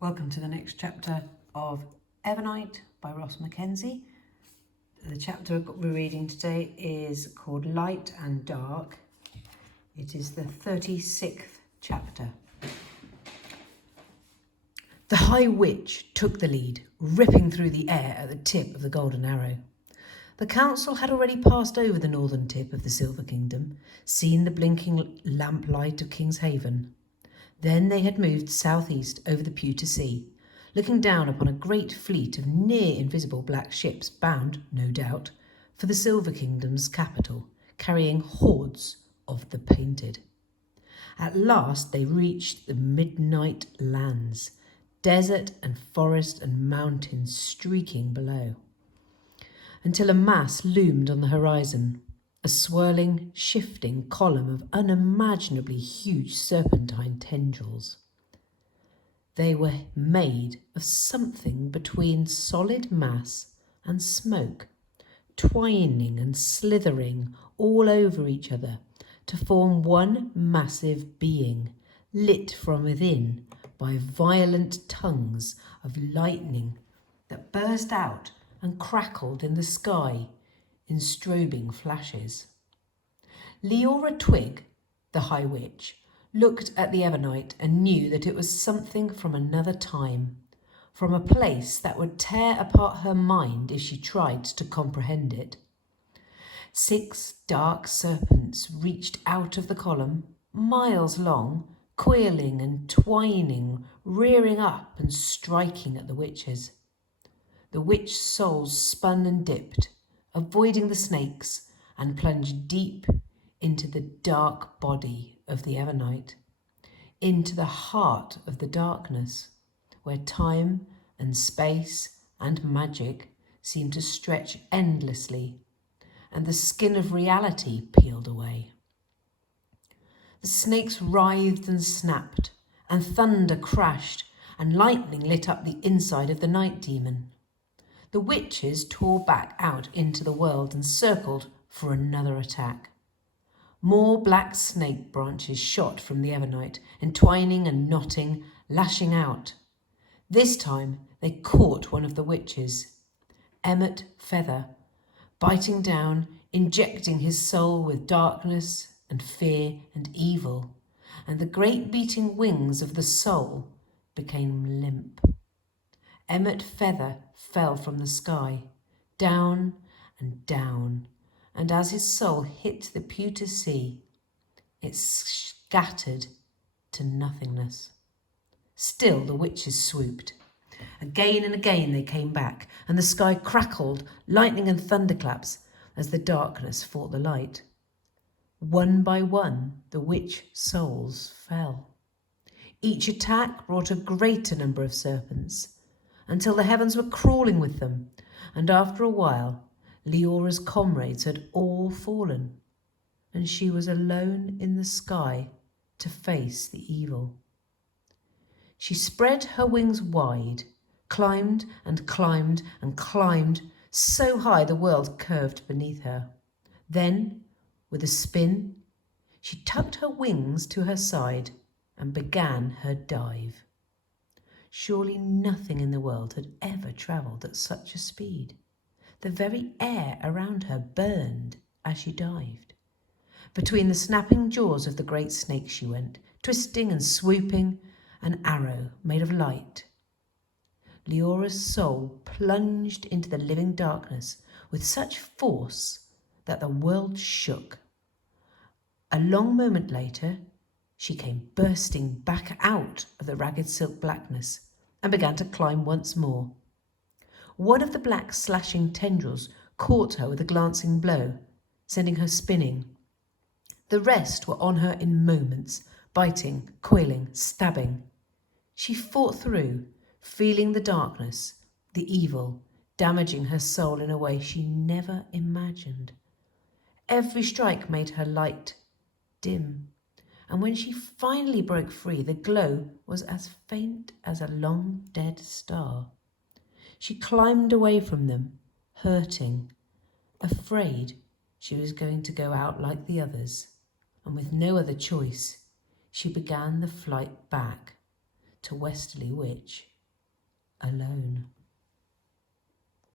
Welcome to the next chapter of EVERNIGHT by Ross Mackenzie. The chapter we're reading today is called Light and Dark. It is the 36th chapter. The High Witch took the lead, ripping through the air at the tip of the golden arrow. The council had already passed over the northern tip of the Silver Kingdom, seen the blinking lamplight of King's Haven. Then they had moved southeast over the Pewter Sea, looking down upon a great fleet of near-invisible black ships bound, no doubt, for the Silver Kingdom's capital, carrying hordes of the Painted. At last they reached the midnight lands, desert and forest and mountains streaking below, until a mass loomed on the horizon, a swirling, shifting column of unimaginably huge serpentine tendrils. They were made of something between solid mass and smoke, twining and slithering all over each other to form one massive being, lit from within by violent tongues of lightning that burst out and crackled in the sky in strobing flashes. Leora Twig, the High Witch, looked at the EVERNIGHT and knew that it was something from another time, from a place that would tear apart her mind if she tried to comprehend it. 6 dark serpents reached out of the column, miles long, coiling and twining, rearing up and striking at the witches. The witch souls spun and dipped, avoiding the snakes, and plunged deep into the dark body of the EVERNIGHT, into the heart of the darkness, where time and space and magic seemed to stretch endlessly, and the skin of reality peeled away. The snakes writhed and snapped, and thunder crashed, and lightning lit up the inside of the night demon. The witches tore back out into the world and circled for another attack. More black snake branches shot from the EVERNIGHT, entwining and knotting, lashing out. This time they caught one of the witches, Emmett Feather, biting down, injecting his soul with darkness and fear and evil, and the great beating wings of the soul became limp. Emmett Feather fell from the sky, down and down, and as his soul hit the Pewter Sea, it scattered to nothingness. Still the witches swooped. Again and again they came back, and the sky crackled, lightning and thunderclaps, as the darkness fought the light. One by one the witch souls fell. Each attack brought a greater number of serpents, until the heavens were crawling with them, and after a while Leora's comrades had all fallen, and she was alone in the sky to face the evil. She spread her wings wide, climbed and climbed and climbed, so high the world curved beneath her. Then, with a spin, she tucked her wings to her side and began her dive. Surely nothing in the world had ever travelled at such a speed. The very air around her burned as she dived. Between the snapping jaws of the great snake she went, twisting and swooping, an arrow made of light. Leora's soul plunged into the living darkness with such force that the world shook. A long moment later, she came bursting back out of the ragged silk blackness and began to climb once more. One of the black slashing tendrils caught her with a glancing blow, sending her spinning. The rest were on her in moments, biting, coiling, stabbing. She fought through, feeling the darkness, the evil, damaging her soul in a way she never imagined. Every strike made her light dim, and when she finally broke free, the glow was as faint as a long dead star. She climbed away from them, hurting, afraid she was going to go out like the others, and with no other choice, she began the flight back to Westerly Witch. alone.